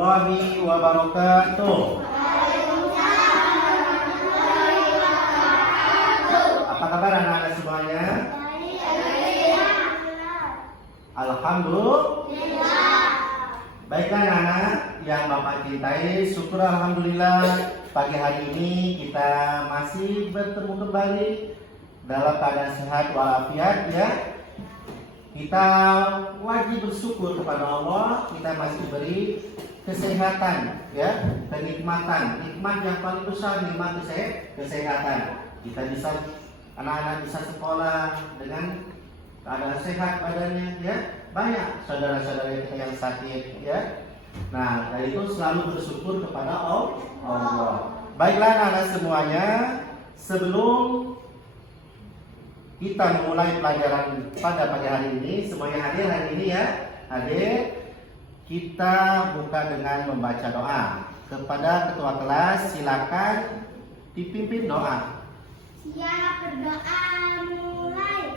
warahmatullahi wabarakatuh. Apa kabar anak-anak semuanya? Alhamdulillah. Baiklah anak-anak yang Bapak cintai, syukur alhamdulillah pagi hari ini kita masih bertemu kembali dalam keadaan sehat walafiat ya. Kita wajib bersyukur kepada Allah, kita masih diberi kesehatan ya, kenikmatan, nikmat yang paling besar, nikmat kesehatan. Kita bisa, anak-anak bisa sekolah dengan keadaan sehat badannya ya. Banyak saudara-saudara kita yang sakit ya. Nah, dari itu selalu bersyukur kepada Allah. Baiklah anak-anak semuanya, sebelum kita memulai pelajaran pada pagi hari ini, semuanya hadir hari ini ya. Hadir, kita buka dengan membaca doa. Kepada ketua kelas silakan dipimpin doa. Siap berdoa, mulai.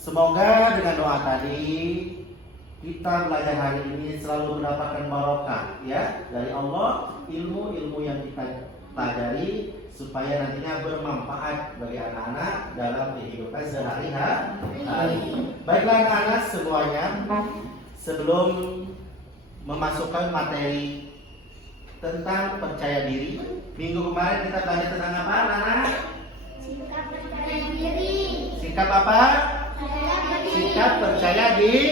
Semoga dengan doa tadi kita belajar hari ini selalu mendapatkan barokah ya dari Allah, ilmu-ilmu yang kita pelajari supaya nantinya bermanfaat bagi anak-anak dalam kehidupan sehari-hari. Baiklah anak-anak semuanya, sebelum memasukkan materi tentang percaya diri, minggu kemarin kita belajar tentang apa anak-anak? Sikap percaya diri. Sikap apa? Sikap percaya diri.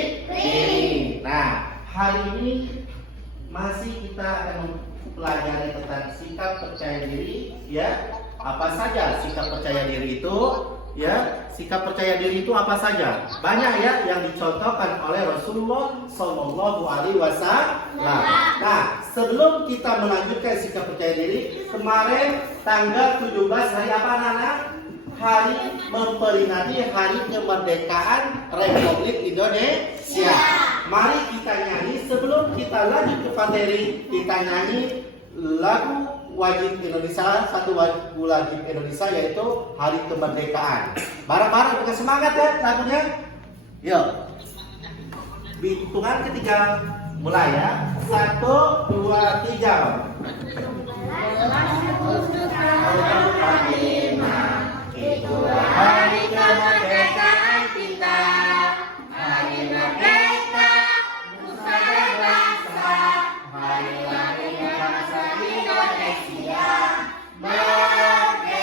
Nah, hari ini masih kita akan mempelajari tentang sikap percaya diri ya. Apa saja sikap percaya diri itu? Ya, sikap percaya diri itu apa saja? Banyak ya yang dicontohkan oleh Rasulullah Shallallahu Alaihi Wasallam. Nah, sebelum kita melanjutkan sikap percaya diri, kemarin tanggal 17 hari apa anak-anak? Hari memperingati hari kemerdekaan Republik Indonesia. Mari kita nyanyi sebelum kita lanjut ke materi. Kita nyanyi lagu wajib Indonesia, satu lagu wajib Indonesia yaitu Hari Kemerdekaan. Bareng-bareng dengan semangat ya lagunya. Yuk. Hitungan ketiga mulai ya. 1, 2, 3. Hari kemerdekaan kita, hari merdeka, nusa dan bangsa, hari lahir bangsa Indonesia. Merdeka,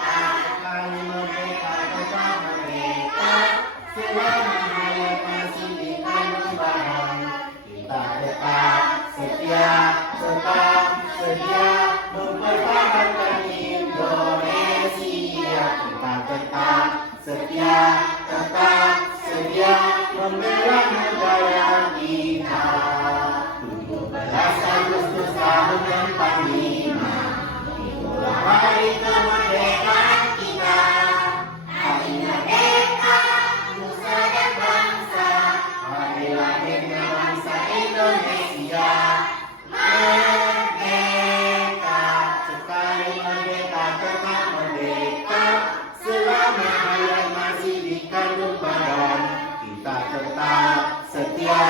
Hari merdeka, tetap merdeka, selama hayat masih di kandung badan. Kita tetap setia mempertahankan Indonesia. Kita tetap setia membela negara kita. 17 Agustus tahun 45, itulah hari kemerdekaan kita. hari merdeka, nusa dan bangsa, Hari lahirnya bangsa Indonesia. Merdeka, sekali merdeka tetap merdeka, selama hayat masih di kandung badan. Kita tetap sedia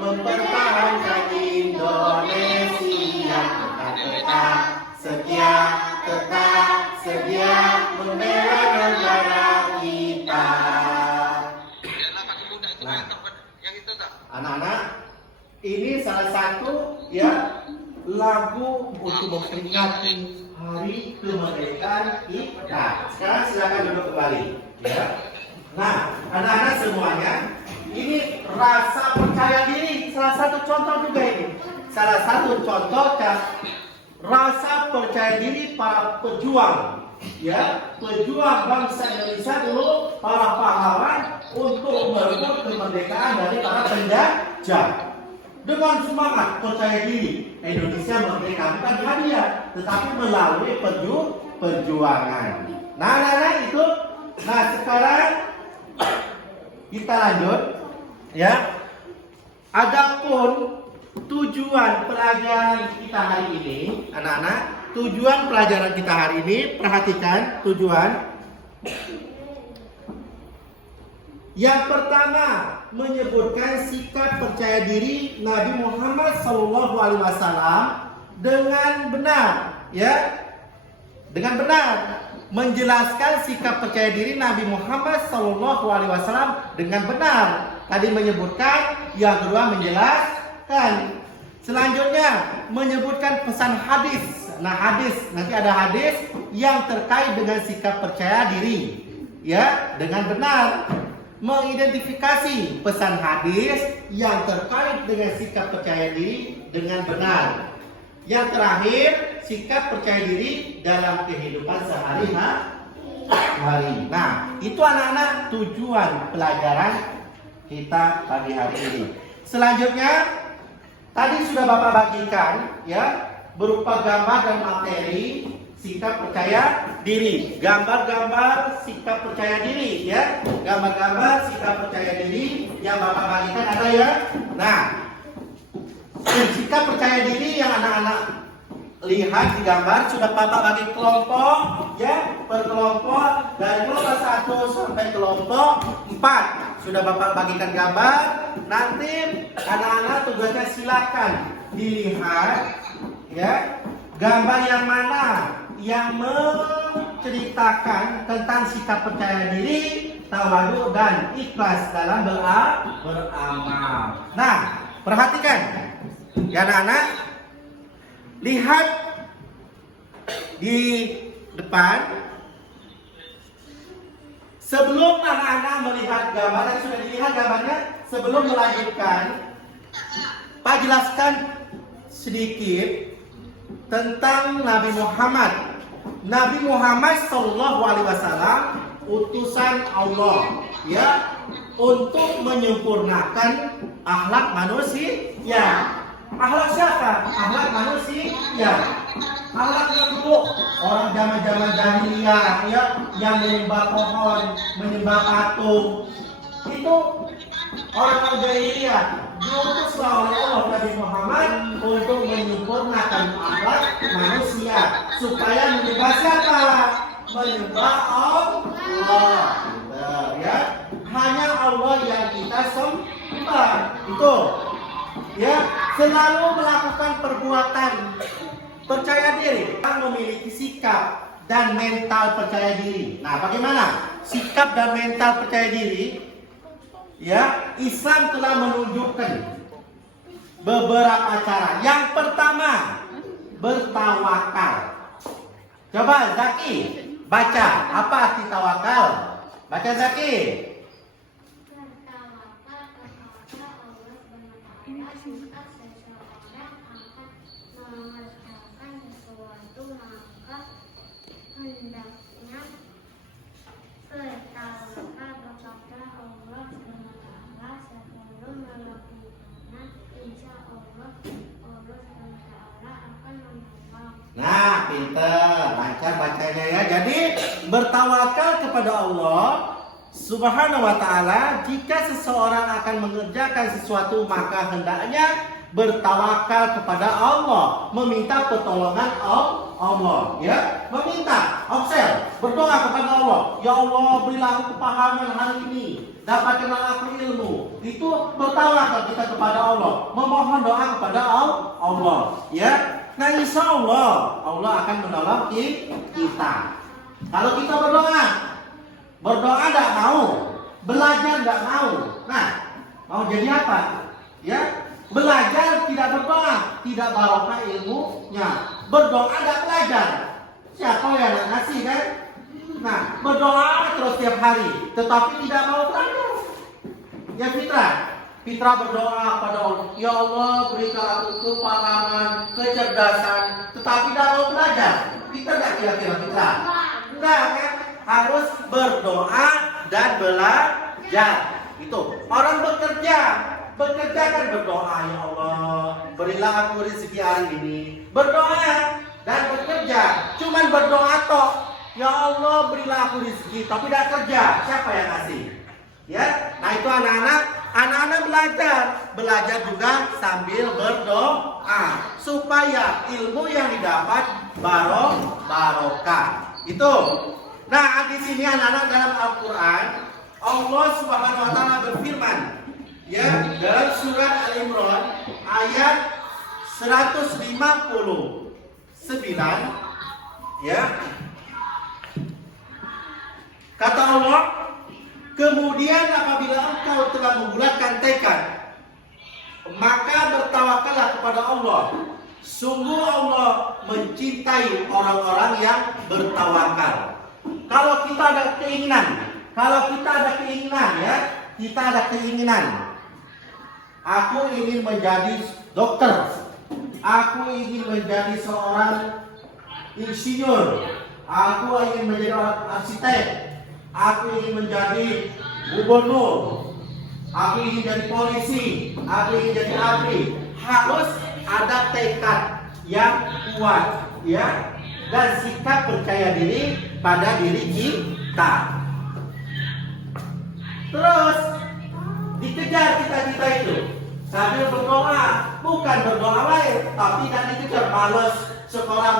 mempertahankan Indonesia. Kita tetap sedia membela negara kita. Anak-anak, ini salah satu ya lagu untuk memperingati Hari Kemerdekaan kita. Sekarang silakan duduk kembali ya. Nah, anak-anak semuanya, ini rasa percaya diri salah satu contoh juga ini. Salah satu contoh rasa percaya diri para pejuang ya, pejuang bangsa Indonesia dulu, para pahlawan untuk merebut kemerdekaan dari para penjajah. Dengan semangat percaya diri, Indonesia merdeka bukan hadiah, tetapi melalui perjuangan. Nah itu. Nah sekarang kita lanjut ya. Adapun tujuan pelajaran kita hari ini, anak-anak, tujuan pelajaran kita hari ini, perhatikan tujuan. Yang pertama, menyebutkan sikap percaya diri Nabi Muhammad SAW dengan benar, ya, dengan benar. Menjelaskan sikap percaya diri Nabi Muhammad SAW dengan benar. Tadi menyebutkan, yang kedua menjelaskan. Selanjutnya menyebutkan pesan hadis. Nah hadis, nanti ada hadis yang terkait dengan sikap percaya diri, ya, dengan benar. Mengidentifikasi pesan hadis yang terkait dengan sikap percaya diri dengan benar. Yang terakhir, sikap percaya diri dalam kehidupan sehari-hari. Nah, itu anak-anak tujuan pelajaran kita pagi hari ini. Selanjutnya, tadi sudah Bapak bagikan ya, berupa gambar dan materi sikap percaya diri. Gambar-gambar sikap percaya diri ya. Gambar-gambar sikap percaya diri yang Bapak bagikan ada ya. Nah, sikap percaya diri yang anak-anak lihat di gambar sudah Bapak bagi kelompok ya, per kelompok dari kelompok 1 sampai kelompok 4. Sudah Bapak bagikan gambar. Nanti anak-anak tugasnya silakan dilihat ya, gambar yang mana yang menceritakan tentang sikap percaya diri, tawadu dan ikhlas dalam beramal. Nah, perhatikan ya anak-anak, lihat di depan. Sebelum anak-anak melihat gambar, dan sudah dilihat gambarnya, sebelum melanjutkan, Pak jelaskan sedikit tentang Nabi Muhammad. Nabi Muhammad SAW utusan Allah ya, untuk menyempurnakan akhlak manusia. Akhlak siapa? Akhlak manusia. Akhlak yang buruk orang zaman-zaman jahiliyah ya, yang menyembah pohon, menyembah patung. Itu orang jahiliyah. Diutuslah oleh Allah Nabi Muhammad untuk menyempurnakan akhlak manusia supaya menyembah siapa? Menyembah Allah. Ya, hanya Allah yang kita sembah. Itu. Ya, selalu melakukan perbuatan percaya diri, memiliki sikap dan mental percaya diri. Nah, bagaimana sikap dan mental percaya diri? Ya, Islam telah menunjukkan beberapa cara. Yang pertama, bertawakal. Coba Zaki baca, apa arti tawakal? Baca Zaki. Nah, pinter, lancar bacanya ya. Jadi bertawakal kepada Allah Subhanahu wa ta'ala. Jika seseorang akan mengerjakan sesuatu, maka hendaknya bertawakal kepada Allah, meminta pertolongan Allah ya, meminta obsel, berdoa kepada Allah. Ya Allah, berilah aku kepahaman hari ini, dapatkanlah aku ilmu. Itu bertawakal kita kepada Allah, memohon doa kepada Allah ya. Nah, insya Allah akan menolong kita. Kalau kita berdoa tidak mau, belajar tidak mau. Nah, mau jadi apa? Ya, belajar tidak berdoa, tidak barokah ilmunya. Berdoa tidak belajar, siapa yang ngasih kan? Nah, berdoa terus tiap hari, tetapi tidak mau belajar. Ya fitrah berdoa pada Allah. Ya Allah, berikan aku kepahaman, kecerdasan, tetapi tidak mau belajar. Kita nggak kira-kira fitrah? Enggak kan? Harus berdoa dan belajar. Itu orang bekerja kan berdoa, ya Allah, berilah aku rezeki hari ini. Berdoa dan bekerja, cuman berdoa toh, Ya Allah, berilah aku rezeki, tapi tidak kerja. Siapa yang ngasih? Ya, nah itu anak-anak belajar juga sambil berdoa supaya ilmu yang didapat barokah. Itu. Nah, di sini anak-anak dalam Al-Qur'an Allah Subhanahu wa taala berfirman, ya, dalam surat Al-Imran ayat 159, ya. Kata Allah, kemudian apabila engkau telah membulatkan tekad, maka bertawakallah kepada Allah. Sungguh Allah mencintai orang-orang yang bertawakal. Kalau kita ada keinginan ya, kita ada keinginan. Aku ingin menjadi dokter. Aku ingin menjadi seorang insinyur. Aku ingin menjadi orang arsitek. Aku ingin menjadi gubernur. Aku ingin jadi polisi. Aku ingin jadi abdi. Harus ada tekad yang kuat, ya, dan sikap percaya diri pada diri kita. Terus dikejar cita-cita itu sambil berdoa, bukan berdoa lain, tapi tidak dikejar. Males sekolah,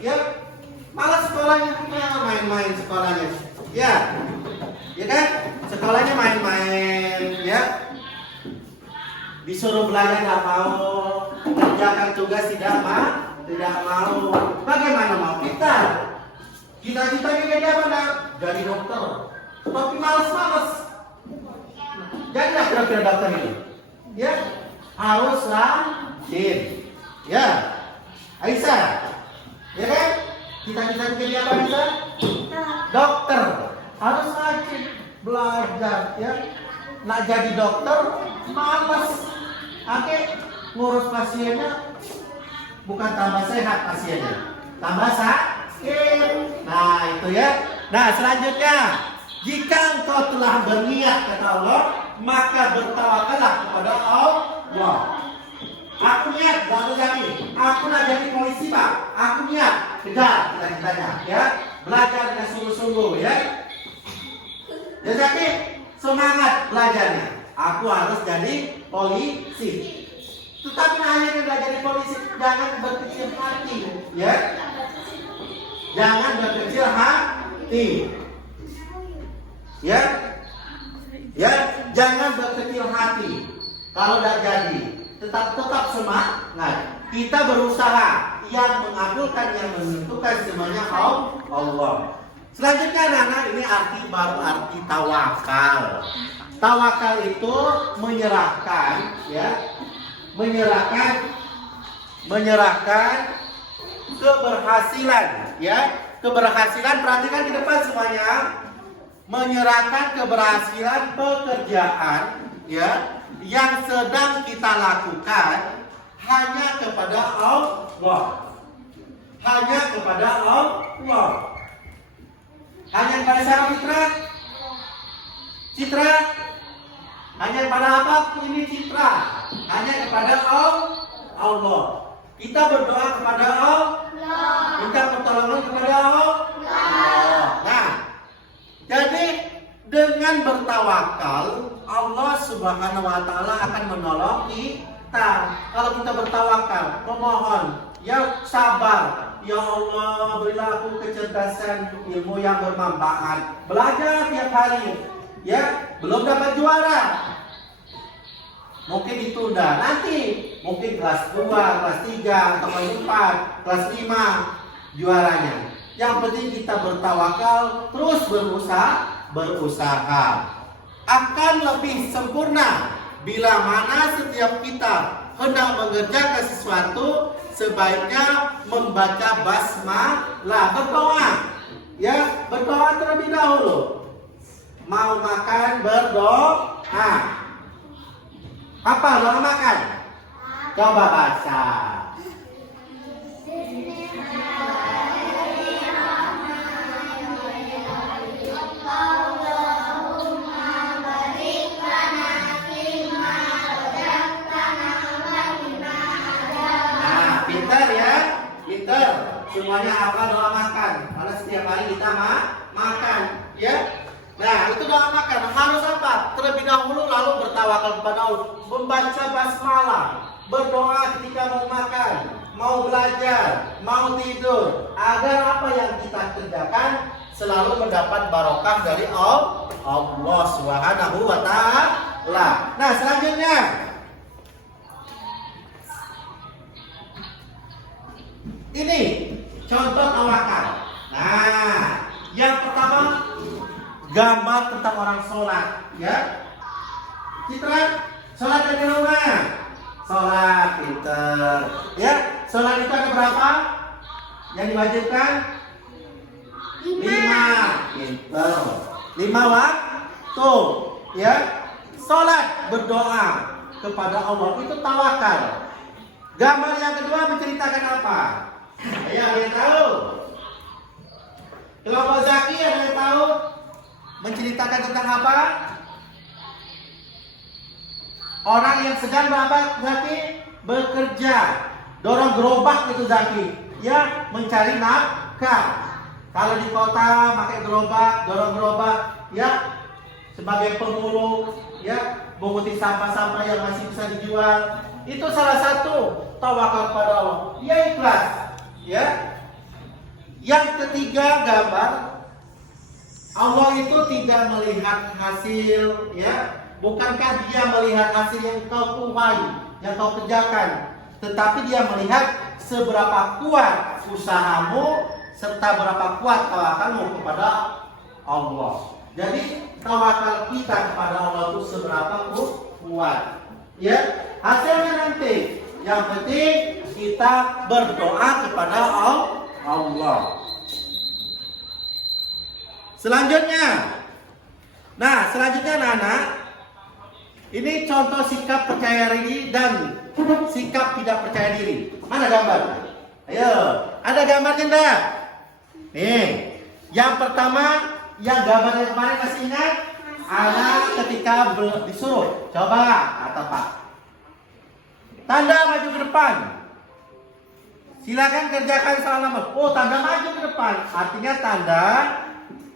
ya, malas sekolahnya, main-main sekolahnya. Ya kan? Sekolahnya main-main, ya. Disuruh belajar tidak mau, kerjakan tugas tidak mau. Bagaimana mau kita? Cita-citanya jadi apa? Jadi dokter. Tapi malas. Jadilah kira-kira dokter ini. Ya, harus rajin. Ya, Aisyah. Ya kan? Cita-citanya jadi apa, Aisyah? Dokter. Harus rajin belajar, ya. Nak jadi dokter malas. Oke, ngurus pasiennya bukan tambah sehat pasiennya, tambah sakit. Nah, itu ya. Nah, selanjutnya, jika engkau telah berniat, kata Allah, maka bertawakallah kepada Allah. Aku niat, aku nak jadi polisi, Pak. Aku niat, kejar cita-citanya, ya. Belajar dengan sungguh-sungguh, ya. Jadi semangat belajarnya. Aku harus jadi polisi. Tetapi hanya belajar jadi polisi, jangan berkecil hati, ya. Jangan berkecil hati. Ya, jangan berkecil hati. Kalau tidak jadi, tetap semangat. Kita berusaha, yang mengabulkan, yang menentukan semuanya Allah. Selanjutnya anak-anak, ini arti tawakal. Tawakal itu menyerahkan, ya, menyerahkan keberhasilan, ya, keberhasilan. Perhatikan di depan semuanya. Menyerahkan keberhasilan pekerjaan, ya, yang sedang kita lakukan hanya kepada Allah. Hanya kepada Allah. Hanya kepada siapa, Citra? Hanya kepada apa? Ini Citra. Hanya kepada Allah. Kita berdoa kepada Allah. Minta pertolongan kepada Allah. Nah, jadi dengan bertawakal, Allah Subhanahu wa taala akan menolong kita. Kalau kita bertawakal, memohon, ya, sabar. Ya Allah, berilah aku kecerdasan, ilmu yang bermanfaat. Belajar tiap hari, ya. Belum dapat juara, mungkin ditunda. Nanti mungkin kelas 2, kelas 3, atau kelas 4, kelas 5 juaranya. Yang penting kita bertawakal, terus berusaha. Akan lebih sempurna bila mana setiap kita hendak mengerjakan sesuatu, sebaiknya membaca basmalah, berdoa. Ya, berdoa terlebih dahulu. Mau makan, berdoa. Apa doa makan? Coba baca. Pintar ya, pintar. Semuanya apa doa makan? Karena setiap makan, ya. Nah, itu doa makan. Harus apa? Terlebih dahulu lalu bertawakal kepada Allah, membaca basmalah, berdoa ketika mau makan, mau belajar, mau tidur, agar apa yang kita kerjakan selalu mendapat barokah dari Allah Subhanahu wa taala. Nah, selanjutnya ini contoh tawakal. Nah, yang pertama gambar tentang orang sholat, ya. Citra, sholat di rumah, sholat pinter, ya. Sholat itu ada berapa? Yang diwajibkan? 5, pinter. 5 waktu, ya. Sholat berdoa kepada Allah itu tawakal. Gambar yang kedua menceritakan apa? Ayo, ada yang tahu? Kelompok Zaki ada yang tahu? Menceritakan tentang apa? Orang yang sedang berapa, Zaki? Bekerja. Dorong gerobak itu Zaki. Ya, mencari nafkah. Kalau di kota pakai gerobak, dorong gerobak, ya, sebagai pemulung, ya, menguti sampah-sampah yang masih bisa dijual. Itu salah satu tawakal kepada Allah. Ya, ikhlas, ya. Yang ketiga gambar, Allah itu tidak melihat hasil, ya. Bukankah Dia melihat hasil yang kau tuai, yang kau kerjakan, tetapi Dia melihat seberapa kuat usahamu serta berapa kuat tawakalmu kepada Allah. Jadi tawakal kita kepada Allah itu seberapa kuat, ya. Hasilnya nanti, yang penting kita berdoa kepada Allah. Selanjutnya, anak-anak, ini contoh sikap percaya diri dan sikap tidak percaya diri. Mana gambar? Ayo, ada gambarnya enggak? Nih, yang pertama, yang gambar yang kemarin masih ingat? Anak ketika disuruh, coba kata Pak. Tanda maju ke depan. Silakan kerjakan salaman. Oh, tanda maju ke depan. Artinya tanda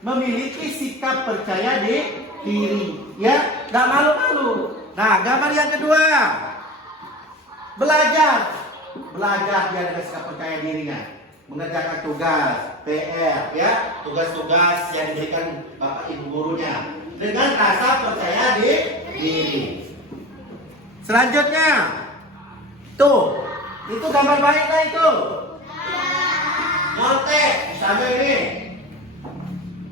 memiliki sikap percaya diri. Ya, nggak malu-malu. Nah, gambar yang kedua. Belajar dia dengan sikap percaya dirinya. Mengerjakan tugas, PR, ya, tugas-tugas yang diberikan Bapak Ibu gurunya dengan rasa percaya diri. Selanjutnya, tuh, itu gambar baiknya itu. Nyontek, misalnya ini.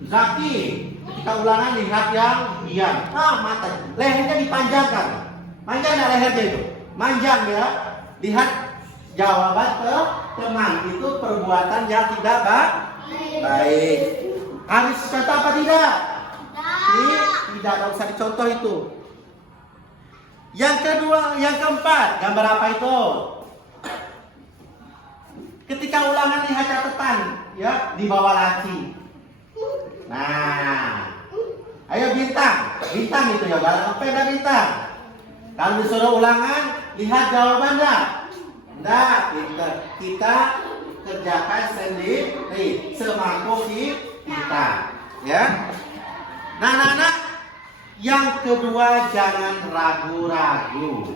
Zaki, ketika ulangan lihat yang diam. Mata, lehernya dipanjangkan. Panjang nggak lehernya itu? Manjang ya. Lihat jawaban ke teman, itu perbuatan yang tidak baik. Harus contoh apa tidak? Tidak usah dicontoh itu. Yang kedua, yang keempat, gambar apa itu? Ketika ulangan lihat catatan, ya, di bawah laci. Nah, ayo bintang itu ya, galak peda bintang. Kalau disuruh ulangan, lihat jawaban enggak? Enggak, kita kerjakan sendiri, semampu kita, ya. Nah, anak-anak, yang kedua jangan ragu-ragu.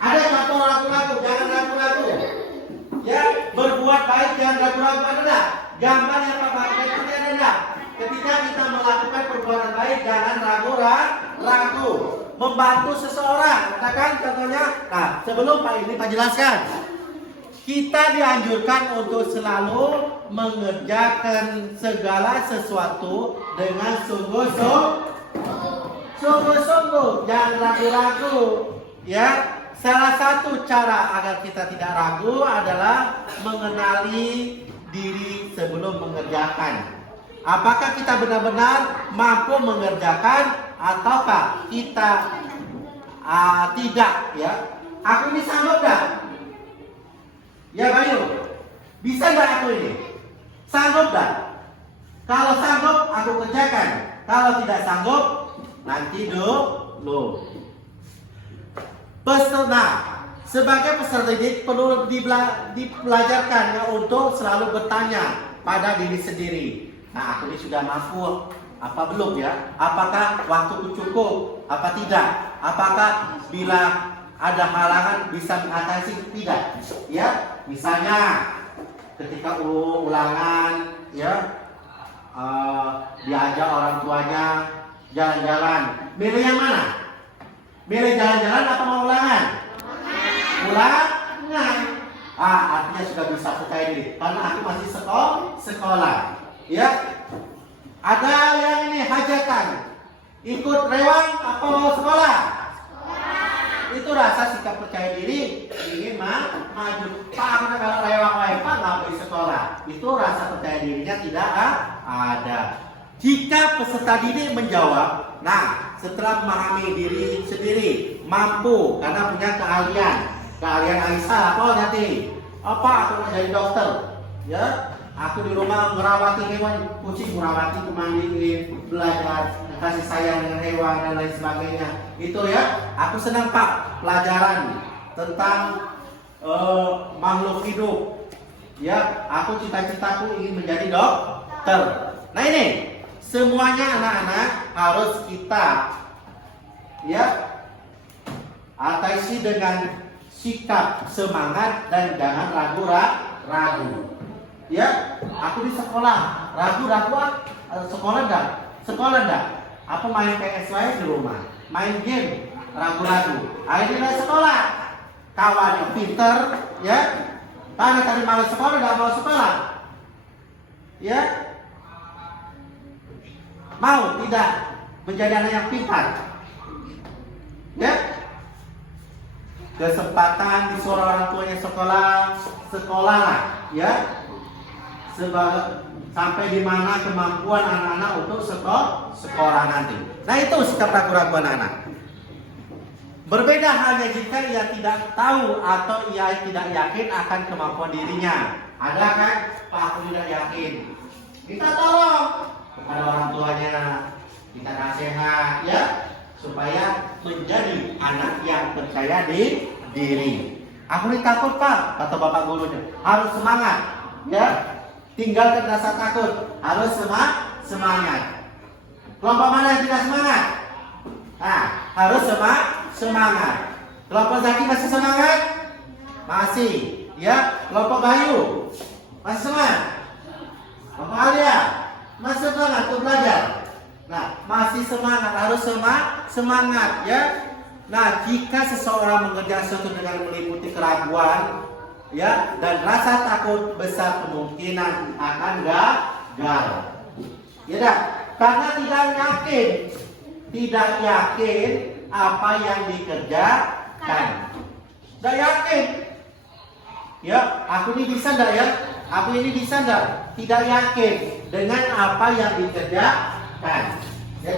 Ada contoh ragu-ragu, jangan ragu-ragu. Ya, berbuat baik jangan ragu-ragu, ada enggak? Gambar yang baik itu ada enggak? Ketika kita melakukan perbuatan baik jangan ragu-ragu. Membantu seseorang, katakan contohnya. Nah, sebelum Pak jelaskan. Kita dianjurkan untuk selalu mengerjakan segala sesuatu dengan sungguh-sungguh, jangan ragu-ragu, ya. Salah satu cara agar kita tidak ragu adalah mengenali diri sebelum mengerjakan. Apakah kita benar-benar mampu mengerjakan ataukah kita tidak, ya. Aku ini sanggup gak? Ya Bayu, bisa gak aku ini? Sanggup gak? Kalau sanggup aku kerjakan. Kalau tidak sanggup, nanti dulu. Peserta, sebagai peserta didik perlu dipelajarkan ya, untuk selalu bertanya pada diri sendiri. Nah, aku ini sudah mampu apa belum ya? Apakah waktuku cukup? Apa tidak? Apakah bila ada halangan bisa mengatasi? Tidak. Ya, misalnya ketika ulangan ya diajak orang tuanya jalan-jalan, milih yang mana? Milih jalan-jalan apa mau ulangan? Ulangan. Artinya sudah bisa percaya diri karena aku masih sekolah. Ya. Ada yang ini hajatan. Ikut rewang apa mau sekolah? Itu rasa sikap percaya diri ingin maju. Pak, aku kalau rewang Pak nggak boleh sekolah. Itu rasa percaya dirinya tidak ada. Jika peserta didik menjawab, nah setelah memahami diri sendiri, mampu karena punya keahlian Aisyah apa nanti? Apa aku mau jadi dokter? Ya, aku di rumah merawati hewan, kucing merawati, memandiin, belajar kasih sayang dengan hewan dan lain sebagainya. Itu ya, aku senang Pak pelajaran tentang makhluk hidup. Ya, aku cita-citaku ingin menjadi dokter. Nah ini, semuanya anak-anak harus kita ya atasi dengan sikap semangat dan jangan ragu-ragu. Ya, aku di sekolah ragu-ragu sekolah enggak? Apa main PS di rumah, main game ragu-ragu. Akhirnya sekolah, kawannya pinter, ya. Karena tadi malas sekolah, enggak mau sekolah, ya. Mau tidak menjadi anak yang pintar, ya. Kesempatan disuruh orang tuanya sekolah, ya. Sampai di mana kemampuan anak-anak untuk sekolah nanti. Nah itu sikap ragu-ragu anak-anak. Berbeda halnya jika ia tidak tahu atau ia tidak yakin akan kemampuan dirinya. Ada kan? Pak, aku tidak yakin. Kita tolong kepada orang tuanya, kita nasihat ya, supaya menjadi anak yang percaya diri. Aku ini takut Pak, kata bapak gurunya. Harus semangat, ya. Tinggalkan rasa takut, harus semangat. Kelompok mana yang tidak semangat? Nah, harus semangat. Kelompok Zaki masih semangat? Masih. Ya, kelompok Bayu masih semangat. Kelompok Alia masih semangat untuk belajar. Nah, masih semangat, harus semangat ya. Nah, jika seseorang mengerjakan sesuatu dengan meliputi keraguan ya dan rasa takut, besar kemungkinan akan gagal. Ya dah, karena tidak yakin apa yang dikerjakan. Tidak yakin. Ya, aku ini bisa enggak ya? Aku ini bisa enggak? Tidak yakin dengan apa yang dikerjakan. Ya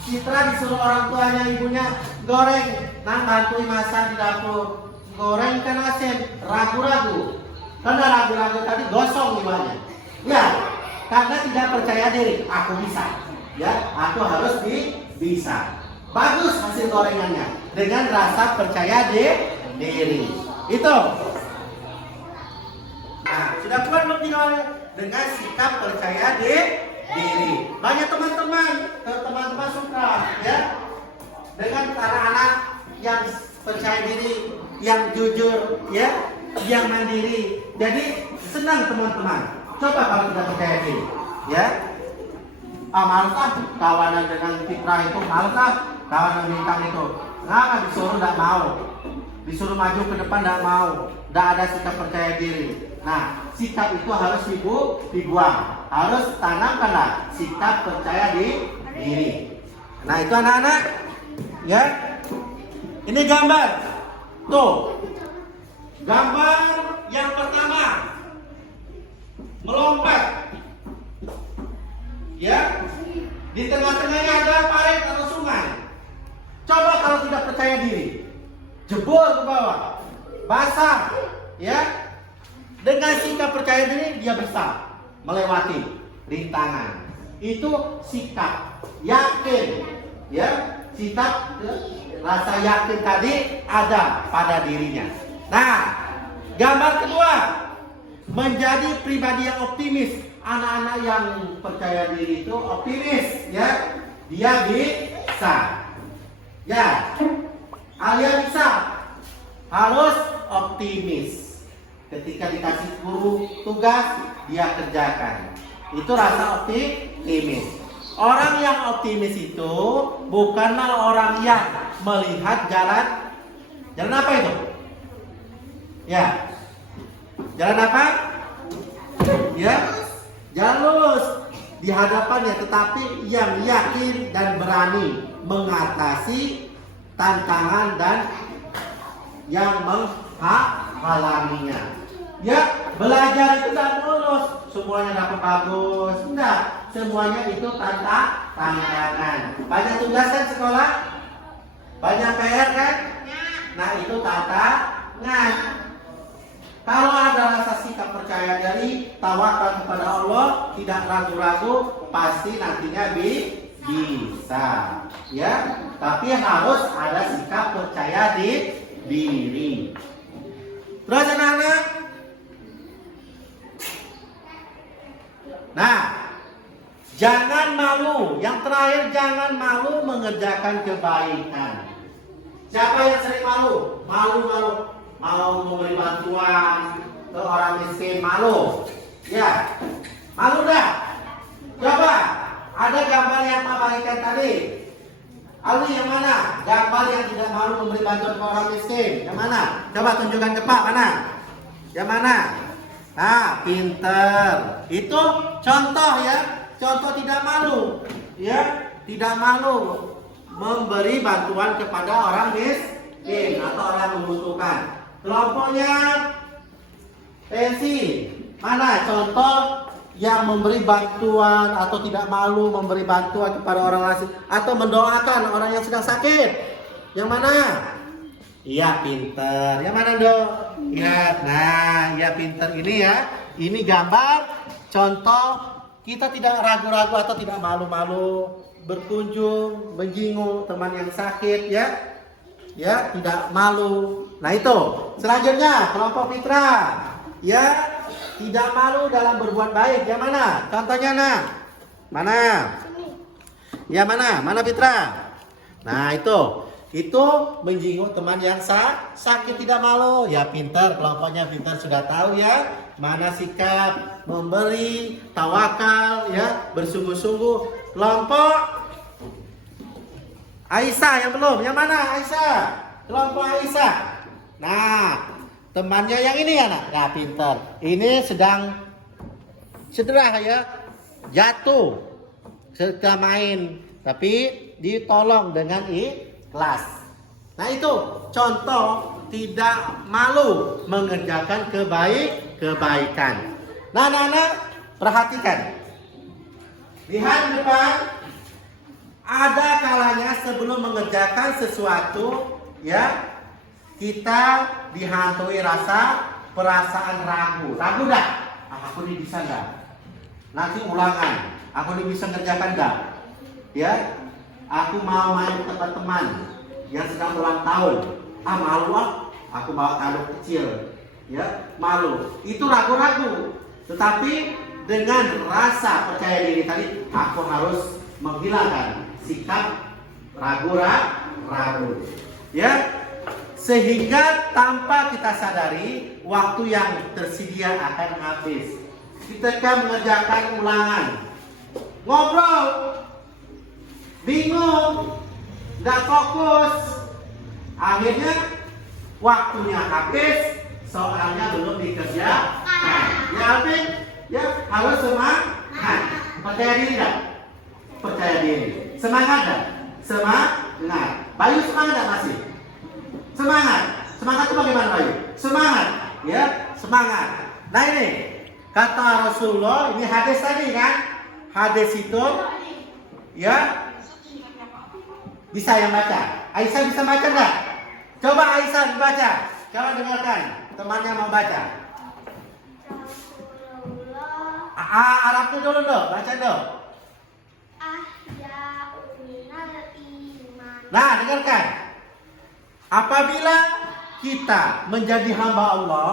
Citra disuruh orang tuanya, ibunya goreng, bantuin masak di dapur. Goreng ikan asin, ragu-ragu. Karena ragu-ragu tadi gosong gimana? Ya, karena tidak percaya diri. Aku bisa, ya, aku harus bisa. Bagus hasil gorengannya dengan rasa percaya diri. Itu. Nah, sudah kuat belum tinggal dengan sikap percaya diri. Banyak teman-teman suka, ya, dengan anak-anak yang percaya diri, yang jujur, ya, yang mandiri. Jadi senang teman-teman. Coba kalau tidak percaya diri, ya. Malas lah kawanan dengan Citra itu, malas lah kawanan bintang itu. Nggak disuruh tidak mau, disuruh maju ke depan tidak mau, tidak ada sikap percaya diri. Nah, sikap itu harus dibuang, harus tanamkanlah sikap percaya diri. Nah itu anak-anak, ya. Ini gambar. Tuh, gambar yang pertama melompat, ya. Di tengah-tengahnya ada parit atau sungai. Coba kalau tidak percaya diri, jebol ke bawah, basah, ya. Dengan sikap percaya diri dia bisa melewati rintangan. Itu sikap yakin, ya. Sikap rasa yakin tadi ada pada dirinya. Nah, gambar kedua, menjadi pribadi yang optimis anak-anak yang percaya diri itu optimis, ya. Dia bisa. Ya. Alia bisa. Harus optimis. Ketika dikasih guru tugas, dia kerjakan. Itu rasa optimis. Orang yang optimis itu bukanlah orang yang melihat jalan apa itu? Ya, jalan apa? Ya, jalan lurus di hadapannya, tetapi yang yakin dan berani mengatasi tantangan dan yang menghalanginya. Ya, belajar itu tidak mulus, semuanya dapat bagus. Enggak, semuanya itu tantangan. Banyak tugas kan sekolah? Banyak PR kan? Nah, itu tantangan. Kalau ada rasa sikap percaya diri, tawakal kepada Allah, tidak ragu-ragu, pasti nantinya bisa. Ya, tapi harus ada sikap percaya diri. Terus anak-anak, nah, jangan malu. Yang terakhir, jangan malu mengerjakan kebaikan. Siapa yang sering malu? Malu. Mau memberi bantuan ke orang miskin, malu. Ya, malu dah. Coba, ada gambar yang Pak bagikan tadi. Ali yang mana? Gambar yang tidak malu memberi bantuan ke orang miskin. Yang mana? Coba tunjukkan ke Pak, mana? Yang mana? Nah, pinter. Itu contoh ya. Contoh tidak malu. Ya, tidak malu memberi bantuan kepada orang miskin atau orang membutuhkan. Kelompoknya pensi. Mana contoh yang memberi bantuan atau tidak malu memberi bantuan kepada orang lain atau mendoakan orang yang sedang sakit? Yang mana? Iya, pinter. Yang mana, Dok? Lihat. Nah, ya pinter ini ya. Ini gambar contoh kita tidak ragu-ragu atau tidak malu-malu berkunjung, menjenguk teman yang sakit, ya. Ya, tidak malu. Nah, itu. Selanjutnya, kelompok Fitra. Ya, tidak malu dalam berbuat baik. Yang mana? Contohnya, nah. Mana? Ya, mana? Mana Fitra? Nah, itu. Itu menjenguk teman yang sakit, tidak malu. Ya, pintar. Kelompoknya pintar, sudah tahu ya. Mana sikap memberi, tawakal, ya, bersungguh-sungguh. Kelompok Aisyah yang belum. Yang mana Aisyah? Kelompok Aisyah. Nah, temannya yang ini ya, nak. Nah, pintar. Ini sedang cedera ya, jatuh, sedang main, tapi ditolong dengan ikhlas. Nah, itu contoh tidak malu mengerjakan kebaikan. Nah, anak-anak perhatikan. Lihat di depan. Ada kalanya sebelum mengerjakan sesuatu, ya, kita dihantui perasaan ragu. Ragu dah. Aku ini bisa enggak? Nanti ulangan. Aku ini bisa ngerjakan enggak? Ya. Aku mau main ke teman yang sedang ulang tahun. Malu ah. Aku bawa kado kecil. Ya, malu. Itu ragu-ragu. Tetapi dengan rasa percaya diri tadi, aku harus menghilangkan sikap ragu-ragu, ya, sehingga tanpa kita sadari waktu yang tersedia akan habis. Kita kan mengerjakan ulangan, ngobrol, bingung, nggak fokus, akhirnya waktunya habis, soalnya belum dikerjakan. Ya, habis, ya harus semangat, percaya diri dah. Percaya diri. Semangat gak? Semangat. Bayu semangat gak masih? Semangat. Semangat itu bagaimana Bayu? Semangat. Ya, semangat. Nah, ini kata Rasulullah, ini hadis tadi kan? Hadis itu, ya, bisa yang baca. Aisyah bisa baca gak? Coba Aisyah baca. Coba dengarkan. Temannya mau baca. Arabnya dulu dong. Baca dong. Nah, dengarkan. Apabila kita menjadi hamba Allah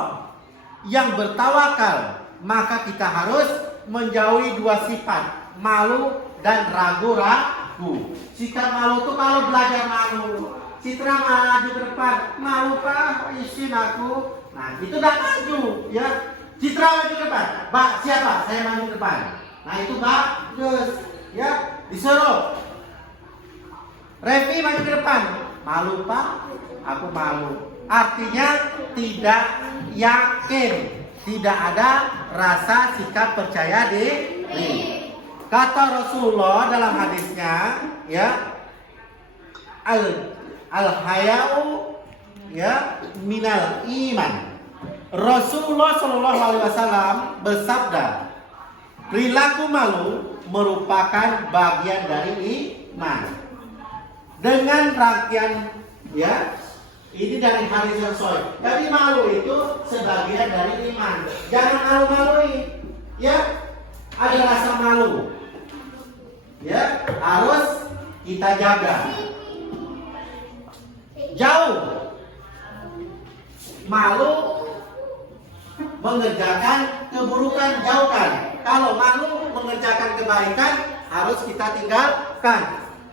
yang bertawakal, maka kita harus menjauhi dua sifat, malu dan ragu-ragu. Sikap malu tuh kalau belajar malu. Citra maju ke depan, malu Pak, izin aku. Nah, itu udah maju, ya. Citra maju ke depan, Mbak siapa? Saya maju ke depan. Nah, itu bagus, ya. Disuruh. Revi maju ke depan, malu Pak, aku malu. Artinya tidak yakin, tidak ada rasa sikap percaya diri. Kata Rasulullah dalam hadisnya, ya, al-haya'u ya minal iman. Rasulullah Shallallahu Alaihi Wasallam bersabda, perilaku malu merupakan bagian dari iman. Dengan rangkaian, ya, ini dari hadis yang sahih. Jadi malu itu sebagian dari iman. Jangan malu-malui, ya. Ada rasa malu, ya, harus kita jaga. Jauh malu mengerjakan keburukan, jauhkan. Kalau malu mengerjakan kebaikan, harus kita tinggalkan.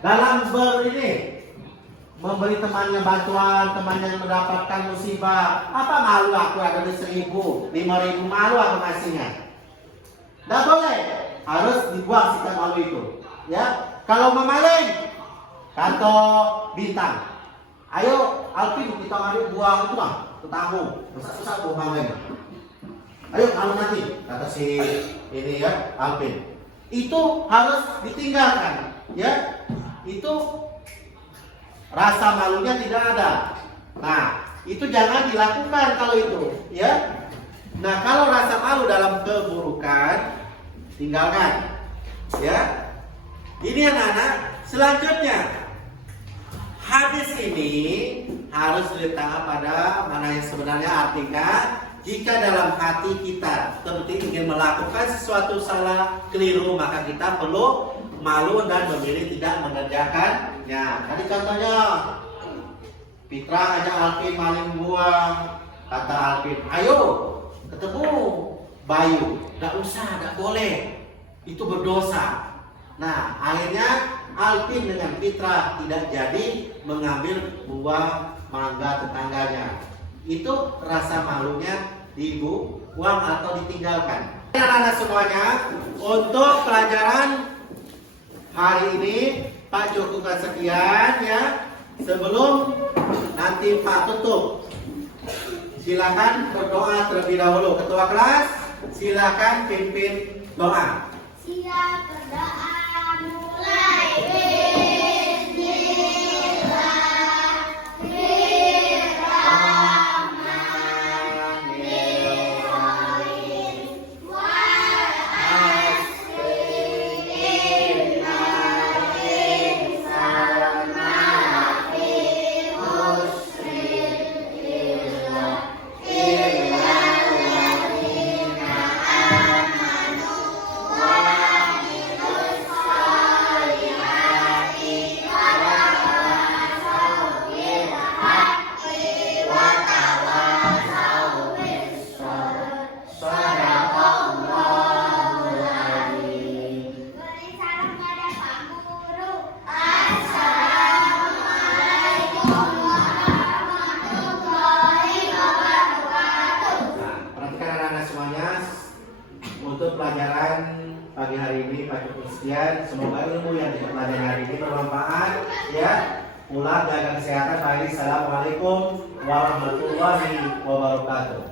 Dalam memberi temannya bantuan, temannya mendapatkan musibah, apa malu aku ada di 1.000, 5.000, malu aku ngasihnya. Tidak boleh, harus dibuang sikap malu itu. Ya, kalau memaling, kantor bintang. Ayo, Alvin, kita ambil buang itu mah, ketanggung, susah-susah buang maling. Ayo, kalau nanti, kata si ini ya, Alvin. Itu harus ditinggalkan, ya. Itu rasa malunya tidak ada. Nah, itu jangan dilakukan kalau itu, ya. Nah, kalau rasa malu dalam keburukan, tinggalkan, ya. Ini anak-anak, selanjutnya hadis ini harus diletakkan pada mana yang sebenarnya artinya. Jika dalam hati kita seperti ingin melakukan sesuatu salah, keliru, maka kita perlu malu dan memilih tidak mengerjakannya. Tadi contohnya, Fitra ajak Alvin maling buang. Kata Alvin, ayo ketemu Bayu. Gak usah, gak boleh. Itu berdosa. Nah, akhirnya Alvin dengan Fitra tidak jadi mengambil buah mangga tetangganya. Itu rasa malunya dibuang atau ditinggalkan. Anak-anak semuanya, untuk pelajaran hari ini Pak cukupkan sekian, ya. Sebelum nanti Pak tutup, silakan berdoa terlebih dahulu. Ketua kelas, silakan pimpin doa. Siap berdoa mulai. Untuk pelajaran pagi hari ini Pak cukup sekian. Semoga ilmu yang dipelajari hari ini bermanfaat, ya. Pulang jaga kesehatan. Baik, assalamualaikum warahmatullahi wabarakatuh.